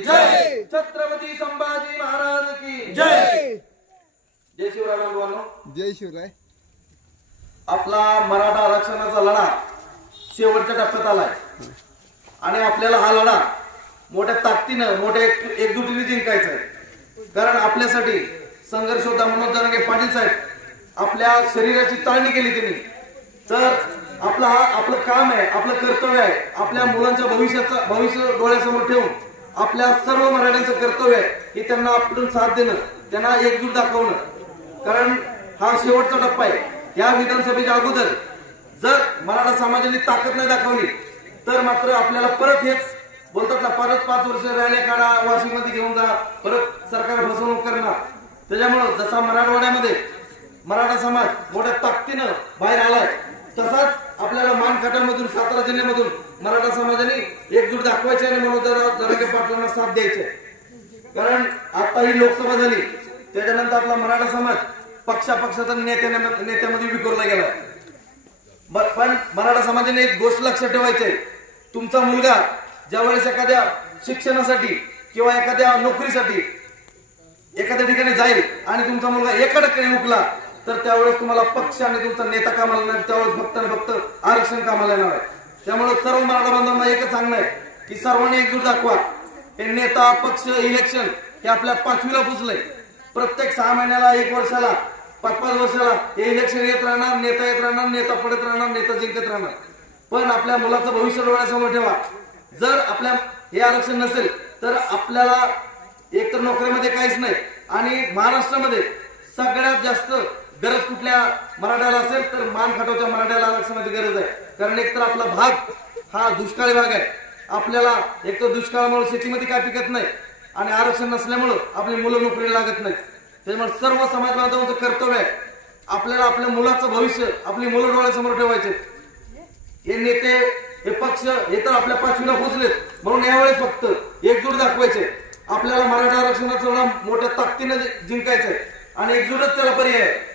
जय छत्रपती संभाजी महाराज की जय जय शिवराय बांधवांनो, जय शिवराय। आपला मराठा आरक्षणाचा लढा शेवटच्या टप्प्यात आलाय आणि आपल्याला हा लढा मोठ्या ताकदीनं मोठ्या एकजुटीने जिंकायचा आहे। कारण आपल्यासाठी संघर्ष होता मनोज जरांगे पाटील साहेब आपल्या शरीराची चाळणी केली त्यांनी। तर आपलं काम आहे, आपलं कर्तव्य आहे, आपल्या मुलांच्या भविष्य डोळ्यासमोर ठेवून आपल्या सर्व मराठ्यांचं कर्तव्य आहे की त्यांना आपण साथ देणं, त्यांना एकजूट दाखवणं। कारण हा शेवटचा टप्पा आहे। या विधानसभेच्या अगोदर जर मराठा समाजाने ताकद नाही दाखवली तर मात्र आपल्याला परत हेच बोलतात ना, परत 5 वर्ष रॅली काढा, वाशिममध्ये घेऊन जा, परत सरकार फसवणूक करणार। त्याच्यामुळे जसा मराठवाड्यामध्ये मराठा समाज मोठ्या ताकदीनं बाहेर आलाय तसाच आपल्याला मानखटामधून सातारा जिल्ह्यामधून मराठा समाजाने एकजूट दाखवायची आणि मनोज जरांगे पाटलांना साथ द्यायची। कारण आता ही लोकसभा झाली त्याच्यानंतर आपला मराठा समाज पक्षाचा नेत्यामध्ये विखुरला गेला। पण मराठा समाजाने एक गोष्ट लक्षात ठेवायची आहे, तुमचा मुलगा ज्यावेळेस एखाद्या शिक्षणासाठी किंवा एखाद्या नोकरीसाठी एखाद्या ठिकाणी जाईल आणि तुमचा मुलगा 1% हुकला तर त्यावेळेस तुम्हाला पक्ष आणि तुमचा नेता कामाला नाही, त्यावेळेस फक्त आणि फक्त आरक्षण कामाला येणार आहे। त्यामुळे सर्व मराठा बांधवांना एकच सांगणं आहे की सर्वांनी एकजूट दाखवा। हे नेता पक्ष इलेक्शन हे आपल्या 5वीला पुजलंय। प्रत्येक 6 महिन्याला 1 वर्षाला 5-5 वर्षाला हे इलेक्शन येत राहणार, नेता येत राहणार, नेता पडत राहणार, नेता जिंकत राहणार। पण आपल्या मुलाचं भविष्य डोळ्यासमोर ठेवा। जर आपल्या हे आरक्षण नसेल तर आपल्याला एकतर नोकरीमध्ये काहीच नाही आणि महाराष्ट्रामध्ये सगळ्यात जास्त गरज कुठल्या मराठ्याला असेल तर मानखटावच्या मराठ्याला आरक्षणाची गरज आहे। कारण एकतर आपला भाग हा दुष्काळी भाग आहे। आपल्याला एकतर दुष्काळामुळे शेतीमध्ये काय पिकत नाही आणि आरक्षण नसल्यामुळे आपली मुलं नोकरीला लागत नाहीत। त्यामुळे सर्व समाज बांधवांचं कर्तव्य आहे आपल्याला आपल्या मुलाचं भविष्य, आपली मुलं डोळ्यासमोर ठेवायचे। हे नेते हे पक्ष हे तर आपल्या 5वीला पोहोचलेत म्हणून यावेळेस फक्त एकजूट दाखवायचे। आपल्याला मराठा आरक्षणाचा लढा मोठ्या ताकदीने जिंकायचा आहे आणि एकजूटच त्याला पर्याय आहे।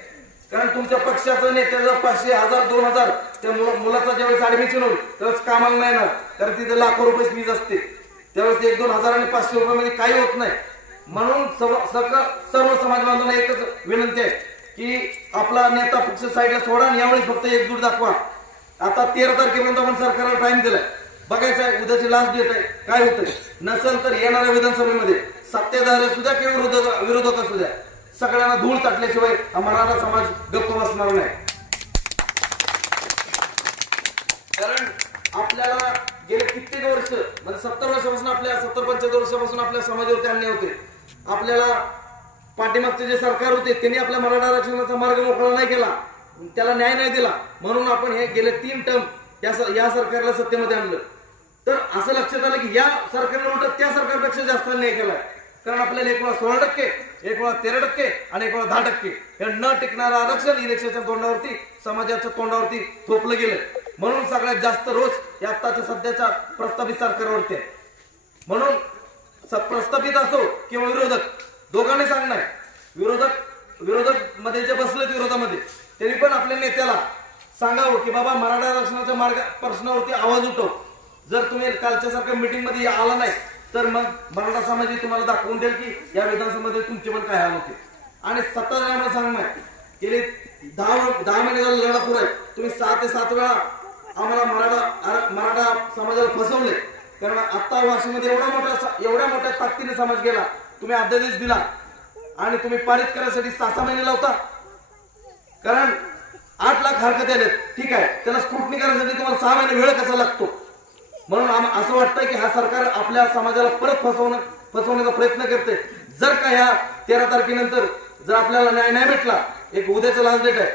कारण तुमच्या पक्षाचं नेत्याचं 500, 1000, 2000 त्या मुलाचा ज्यावेळेस ऍडमिशन होईल त्यावेळेस कामाला नाही येणार, कारण तिथे लाखो रुपये फीज असते। त्यावेळेस 1-2 हजार आणि 500 रुपयामध्ये काही होत नाही। म्हणून सर्व समाज बांधवांना एकच विनंती आहे की आपला नेता पक्ष साईडला सोडा आणि यावेळेस फक्त एकजूट दाखवा। आता 13 तारखेपर्यंत आपण सरकारला टाइम दिलाय, बघायचं आहे उद्याची लास्ट डेट आहे काय होतंय। नसेल तर येणाऱ्या विधानसभेमध्ये सत्ताधारी सुद्धा किंवा विरोधक असू द्या सगळ्यांना धूळ टाकल्याशिवाय मराठा समाज गप्प बसणार नाही। कारण आपल्याला गेले कित्येक वर्ष म्हणजे 70 वर्षापासून आपल्या 70-75 वर्षापासून आपल्या समाजावरती अन्याय होते। आपल्याला पाठीमागचे जे सरकार होते त्यांनी आपल्या मराठा आरक्षणाचा मार्ग मोकळा नाही केला, त्याला न्याय नाही दिला, म्हणून आपण हे गेले 3 टर्म या सरकारला सत्तेमध्ये आणलं। तर असं लक्षात आलं की या सरकारने उलट त्या सरकारपेक्षा जास्त अन्याय केलाय। कारण आपल्याला 1 वेळा 16%, 1 वेळा 13% आणि 1 वेळा 10% हे न टिकणारं आरक्षण इलेक्शनच्या तोंडावरती समाजाच्या तोंडावरती थोपलं गेलं। म्हणून सगळ्यात जास्त रोष या आताच्या सध्याच्या प्रस्तावित सरकारवरती आहे। म्हणून प्रस्तावित असो किंवा विरोधक दोघांनी सांगणार, विरोधक मध्ये जे बसलेत विरोधामध्ये त्यांनी पण आपल्या नेत्याला सांगावं की बाबा मराठा आरक्षणाच्या प्रश्नावरती आवाज उठव। जर तुम्ही कालच्या सारख्या मीटिंग मध्ये आला नाही तर मग मराठा समाज तुम्हाला दाखवून देईल की या विधानसभेमध्ये तुमचे पण काय हाल होते। आणि सत्ताधाऱ्यांना सांगणार गेले 10 महिने झाले लढा सुरू आहे, तुम्ही 6 ते 7 वेळा आम्हाला मराठा समाजाला फसवले। कारण आता वाशीमध्ये एवढ्या मोठ्या ताकदीने समाज गेला, तुम्ही अध्यादेश दिला आणि तुम्ही पारित करण्यासाठी 6 महिने लावता। कारण 8 लाख हरकत आलेत, ठीक आहे, त्याला स्क्रुटनी करण्यासाठी तुम्हाला 6 महिने वेळ कसा लागतो। म्हणून असं वाटतंय की हा सरकार आपल्या समाजाला परत फसवण्याचा प्रयत्न करते। जर का ह्या 13 तारखेनंतर जर आपल्याला न्याय नाही भेटला, एक उद्याचं लास्ट डेट आहे,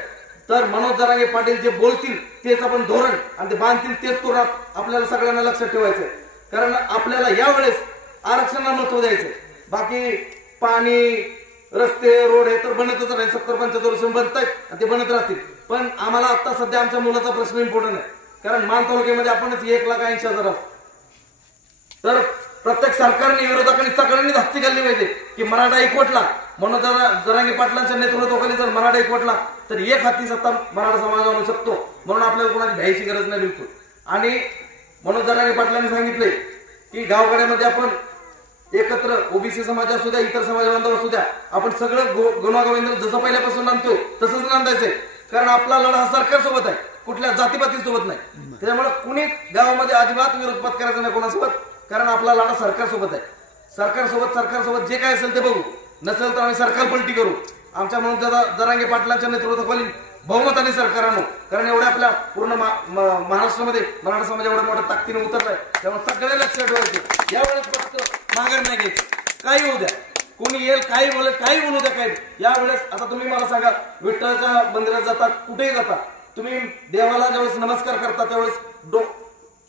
तर मनोज जरांगे पाटील जे बोलतील तेच आपण धोरण आणि ते बांधतील तेच तोरण आपल्याला सगळ्यांना लक्षात ठेवायचंय। कारण आपल्याला यावेळेस आरक्षणाला महत्व द्यायचंय। बाकी पाणी, रस्ते, रोड हे तर बनतच राहील, 70-75 वर्ष बनतायत आणि ते बनत राहतील। पण आम्हाला आता सध्या आमच्या मुलाचा प्रश्न इम्पॉर्टंट आहे। कारण मान तालुक्यामध्ये आपणच 1,80,000 आहोत। तर प्रत्येक सरकारने विरोधकांनी सगळ्यांनी धास्ती घालली पाहिजे की मराठा एकवटला, मनोज जरांगे पाटलांच्या नेतृत्वाखाली जर मराठा एकवटला तर 1 हाती सत्ता मराठा समाज आणू शकतो। म्हणून आपल्याला कोणाची भ्यायची गरज नाही बिलकुल। आणि मनोज जरांगे पाटलांनी सांगितले की गावगाड्यामध्ये आपण एक एकत्र ओबीसी समाज असू द्या, इतर समाज बांधव असू द्या, आपण सगळं गुणागोविंद जसं पहिल्यापासून नांदतोय तसंच नांदायचंय. कारण आपला लढा हा सरकारसोबत आहे, कुठल्या जातीपातीसोबत नाही. त्याच्यामुळे कुणी गावामध्ये अजिबात विरोधपात करायचा नाही कोणासोबत, कारण आपला लढा सरकारसोबत आहे. सरकारसोबत जे काय असेल ते बघू, नसेल तर आम्ही सरकार पलटी करू. आमच्या म्हणून जरांगे पाटलांच्या नेतृत्वाखाली बहुमताने सरकार आणू. कारण एवढ्या आपल्या पूर्ण महाराष्ट्रामध्ये मराठा समाज एवढ्या मोठ्या ताकदीने उतरलाय. त्यामुळे सगळे लक्षात ठेवायचे, यावेळेस फक्त माघार नाही घ्यायची. काही होऊ द्या, कोणी येईल, काही बोलेल, काही बोलू द्या, काही. यावेळेस आता तुम्ही मला सांगा, विठ्ठलाच्या मंदिरात जाता, कुठेही जाता, तुम्ही देवाला ज्यावेळेस नमस्कार करता त्यावेळेस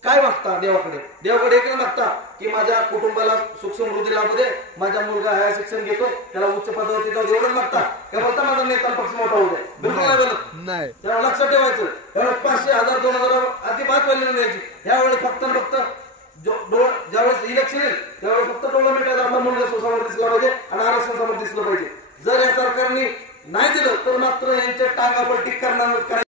काय बघता? देवाकडे एक बघता की माझ्या कुटुंबाला सुख समृद्धी लाभू दे, माझा मुलगा हाय शिक्षण घेतो, त्याला उच्च पदावरती जाऊ दे, एवढंच बघता. काय बोलता माझा नेता पक्ष मोठा होऊ दे? बिलकुल नाही बोलत. त्याला लक्षात ठेवायचं. त्यावेळेस 500, 1000, 2000 अजिबात व्हॅल्यू द्यायची. यावेळेस फक्त ज्यावेळेस इलेक्शन येईल त्यावेळेस फक्त डोळा मिटायला आपला मुलगा सुसमोर दिसला पाहिजे आणि आरक्षण समोर दिसलं पाहिजे. जर या सरकारने नाही दिलं तर मात्र यांच्या टांगा पलटी करणार.